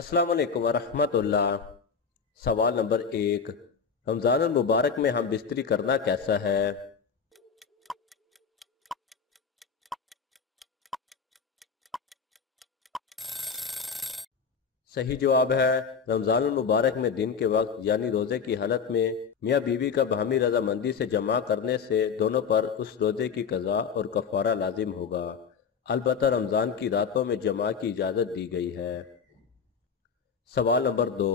السلام علیکم ورحمۃ اللہ۔ سوال نمبر 1، رمضان المبارک میں ہم بستری کرنا کیسا ہے؟ صحیح جواب ہے رمضان المبارک میں دن کے وقت یعنی روزے کی حالت میں میاں بیوی کا باہمی رضامندی سے جمع کرنے سے دونوں پر اس روزے کی قضا اور کفارہ لازم ہوگا۔ البتہ رمضان کی راتوں میں جمع کی اجازت دی گئی ہے۔ سوال نمبر 2،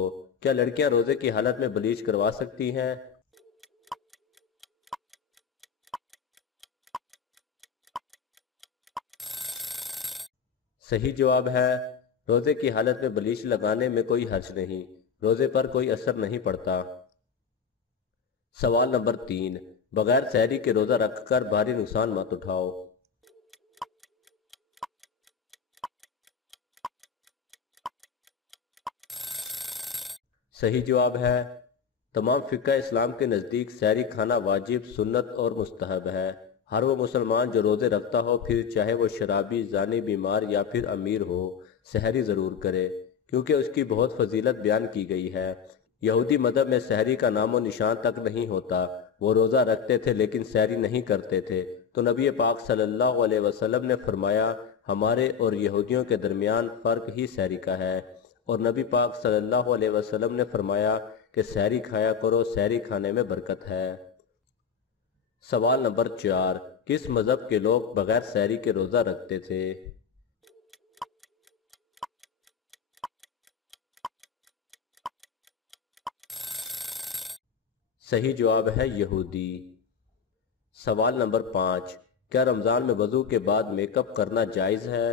کیا لڑکیاں روزے کی حالت میں بلیچ کروا سکتی ہیں؟ صحیح جواب ہے روزے کی حالت میں بلیچ لگانے میں کوئی حرج نہیں، روزے پر کوئی اثر نہیں پڑتا۔ سوال نمبر 3، بغیر سحری کے روزہ رکھ کر بھاری نقصان مت اٹھاؤ۔ صحیح جواب ہے تمام فقہ اسلام کے نزدیک سحری کھانا واجب، سنت اور مستحب ہے۔ ہر وہ مسلمان جو روزے رکھتا ہو، پھر چاہے وہ شرابی، زانی، بیمار یا پھر امیر ہو، سحری ضرور کرے، کیونکہ اس کی بہت فضیلت بیان کی گئی ہے۔ یہودی مذہب میں سحری کا نام و نشان تک نہیں ہوتا، وہ روزہ رکھتے تھے لیکن سحری نہیں کرتے تھے، تو نبی پاک صلی اللہ علیہ وسلم نے فرمایا ہمارے اور یہودیوں کے درمیان فرق ہی سحری کا ہے، اور نبی پاک صلی اللہ علیہ وسلم نے فرمایا کہ سحری کھایا کرو، سحری کھانے میں برکت ہے۔ سوال نمبر 4، کس مذہب کے لوگ بغیر سحری کے روزہ رکھتے تھے؟ صحیح جواب ہے یہودی۔ سوال نمبر 5، کیا رمضان میں وضو کے بعد میک اپ کرنا جائز ہے؟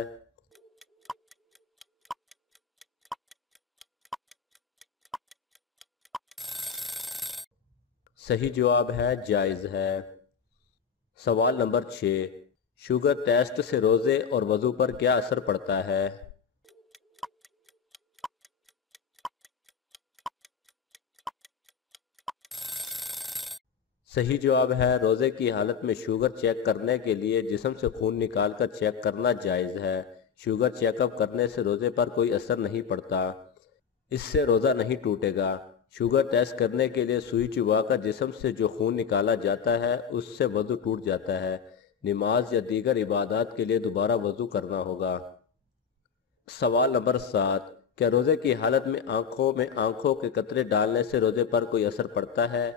صحیح جواب ہے جائز ہے۔ سوال نمبر 6، شوگر ٹیسٹ سے روزے اور وضو پر کیا اثر پڑتا ہے؟ صحیح جواب ہے روزے کی حالت میں شوگر چیک کرنے کے لیے جسم سے خون نکال کر چیک کرنا جائز ہے۔ شوگر چیک اپ کرنے سے روزے پر کوئی اثر نہیں پڑتا، اس سے روزہ نہیں ٹوٹے گا۔ شوگر ٹیسٹ کرنے کے لیے سوئی چبا کر جسم سے جو خون نکالا جاتا ہے اس سے وضو ٹوٹ جاتا ہے۔ نماز یا دیگر عبادات کے لیے دوبارہ وضو کرنا ہوگا۔ سوال نمبر 7، کیا روزے کی حالت میں آنکھوں کے قطرے ڈالنے سے روزے پر کوئی اثر پڑتا ہے؟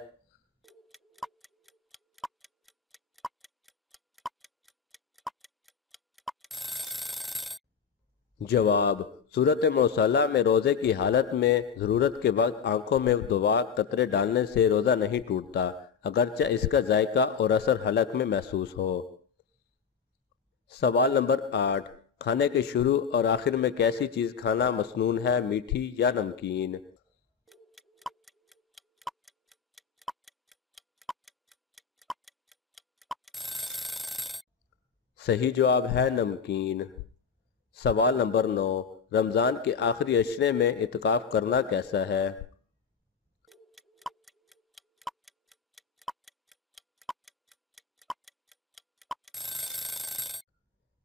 جواب، صورت موصلہ میں روزے کی حالت میں ضرورت کے وقت آنکھوں میں دوا قطرے ڈالنے سے روزہ نہیں ٹوٹتا، اگرچہ اس کا ذائقہ اور اثر حلق میں محسوس ہو۔ سوال نمبر 8، کھانے کے شروع اور آخر میں کیسی چیز کھانا مسنون ہے، میٹھی یا نمکین؟ صحیح جواب ہے نمکین۔ سوال نمبر 9، رمضان کے آخری عشرے میں اعتکاف کرنا کیسا ہے؟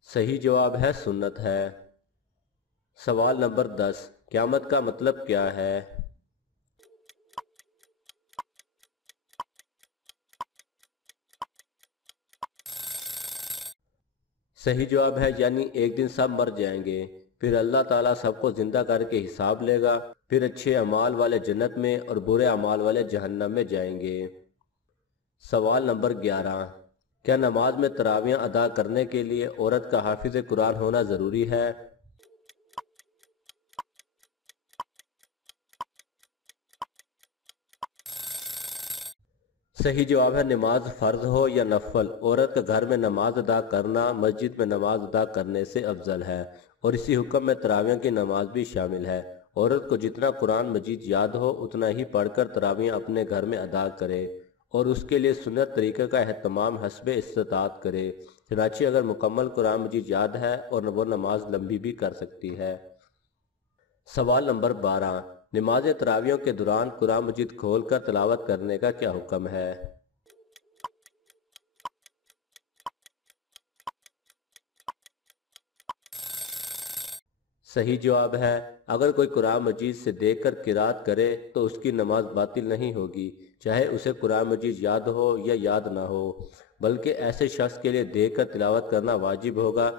صحیح جواب ہے سنت ہے۔ سوال نمبر 10، قیامت کا مطلب کیا ہے؟ صحیح جواب ہے یعنی ایک دن سب مر جائیں گے، پھر اللہ تعالیٰ سب کو زندہ کر کے حساب لے گا، پھر اچھے اعمال والے جنت میں اور برے اعمال والے جہنم میں جائیں گے۔ سوال نمبر 11، کیا نماز میں تراویح ادا کرنے کے لیے عورت کا حافظ قرآن ہونا ضروری ہے؟ صحیح جواب ہے نماز فرض ہو یا نفل، عورت کا گھر میں نماز ادا کرنا مسجد میں نماز ادا کرنے سے افضل ہے، اور اسی حکم میں تراویح کی نماز بھی شامل ہے۔ عورت کو جتنا قرآن مجید یاد ہو اتنا ہی پڑھ کر تراویح اپنے گھر میں ادا کرے، اور اس کے لیے سنت طریقہ کا اہتمام حسب استطاعت کرے، چنانچہ اگر مکمل قرآن مجید یاد ہے اور وہ نماز لمبی بھی کر سکتی ہے۔ سوال نمبر 12، نماز تراویح کے دوران قرآن مجید کھول کر تلاوت کرنے کا کیا حکم ہے؟ صحیح جواب ہے اگر کوئی قرآن مجید سے دیکھ کر قرات کرے تو اس کی نماز باطل نہیں ہوگی، چاہے اسے قرآن مجید یاد ہو یا یاد نہ ہو، بلکہ ایسے شخص کے لیے دیکھ کر تلاوت کرنا واجب ہوگا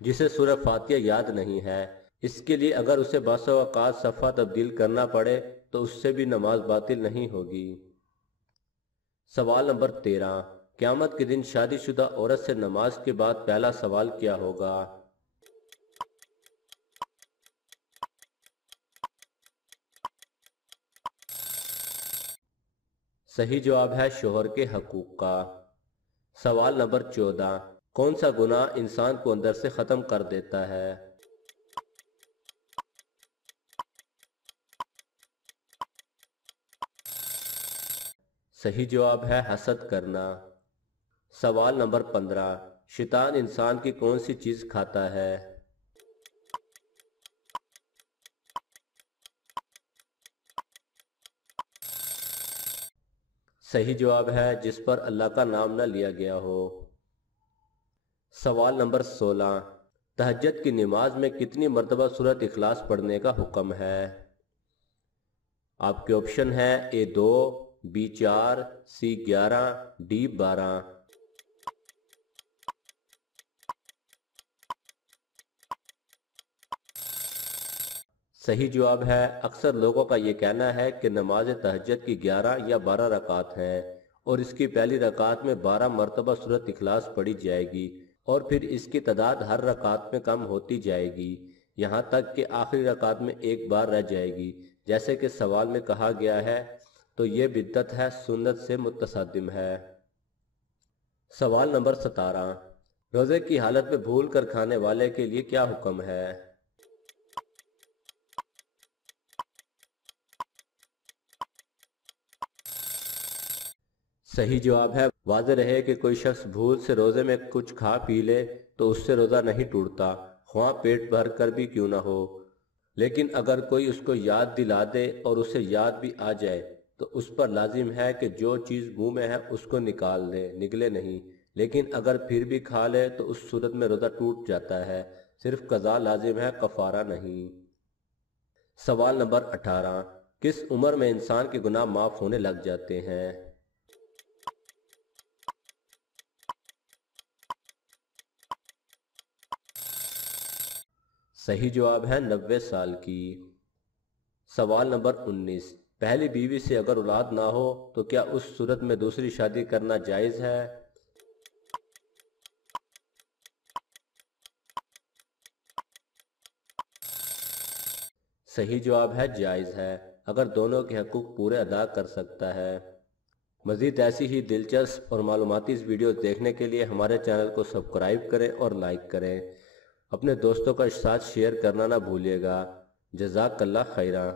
جسے سورہ فاتحہ یاد نہیں ہے۔ اس کے لیے اگر اسے بعض اوقات صفحہ تبدیل کرنا پڑے تو اس سے بھی نماز باطل نہیں ہوگی۔ سوال نمبر 13، قیامت کے دن شادی شدہ عورت سے نماز کے بعد پہلا سوال کیا ہوگا؟ صحیح جواب ہے شوہر کے حقوق کا۔ سوال نمبر 14، کون سا گناہ انسان کو اندر سے ختم کر دیتا ہے؟ صحیح جواب ہے حسد کرنا۔ سوال نمبر 15، شیطان انسان کی کون سی چیز کھاتا ہے؟ صحیح جواب ہے جس پر اللہ کا نام نہ لیا گیا ہو۔ سوال نمبر 16، تہجد کی نماز میں کتنی مرتبہ سورۃ اخلاص پڑھنے کا حکم ہے؟ آپ کے آپشن ہیں A2، B4، C11، D12۔ صحیح جواب ہے اکثر لوگوں کا یہ کہنا ہے کہ نماز تہجد کی 11 یا 12 رکعات ہیں اور اس کی پہلی رکعت میں 12 مرتبہ سورۃ اخلاص پڑھی جائے گی اور پھر اس کی تعداد ہر رکعت میں کم ہوتی جائے گی یہاں تک کہ آخری رکعت میں ایک بار رہ جائے گی جیسے کہ سوال میں کہا گیا ہے، تو یہ بدعت ہے، سنت سے متصادم ہے۔ سوال نمبر 17، روزے کی حالت میں بھول کر کھانے والے کے لیے کیا حکم ہے؟ صحیح جواب ہے واضح رہے کہ کوئی شخص بھول سے روزے میں کچھ کھا پی لے تو اس سے روزہ نہیں ٹوٹتا، خواہ پیٹ بھر کر بھی کیوں نہ ہو، لیکن اگر کوئی اس کو یاد دلا دے اور اسے یاد بھی آ جائے تو اس پر لازم ہے کہ جو چیز منہ میں ہے اس کو نکال دے، نگلے نہیں، لیکن اگر پھر بھی کھا لے تو اس صورت میں روزہ ٹوٹ جاتا ہے، صرف قضا لازم ہے، کفارہ نہیں۔ سوال نمبر 18، کس عمر میں انسان کے گناہ معاف ہونے لگ جاتے ہیں؟ صحیح جواب ہے 90 سال کی۔ سوال نمبر 19، پہلی بیوی سے اگر اولاد نہ ہو تو کیا اس صورت میں دوسری شادی کرنا جائز ہے؟ صحیح جواب ہے جائز ہے اگر دونوں کے حقوق پورے ادا کر سکتا ہے۔ مزید ایسی ہی دلچسپ اور معلوماتی ویڈیوز دیکھنے کے لیے ہمارے چینل کو سبسکرائب کریں اور لائک کریں، اپنے دوستوں کا ساتھ شیئر کرنا نہ بھولیے گا۔ جزاک اللہ خیرہ۔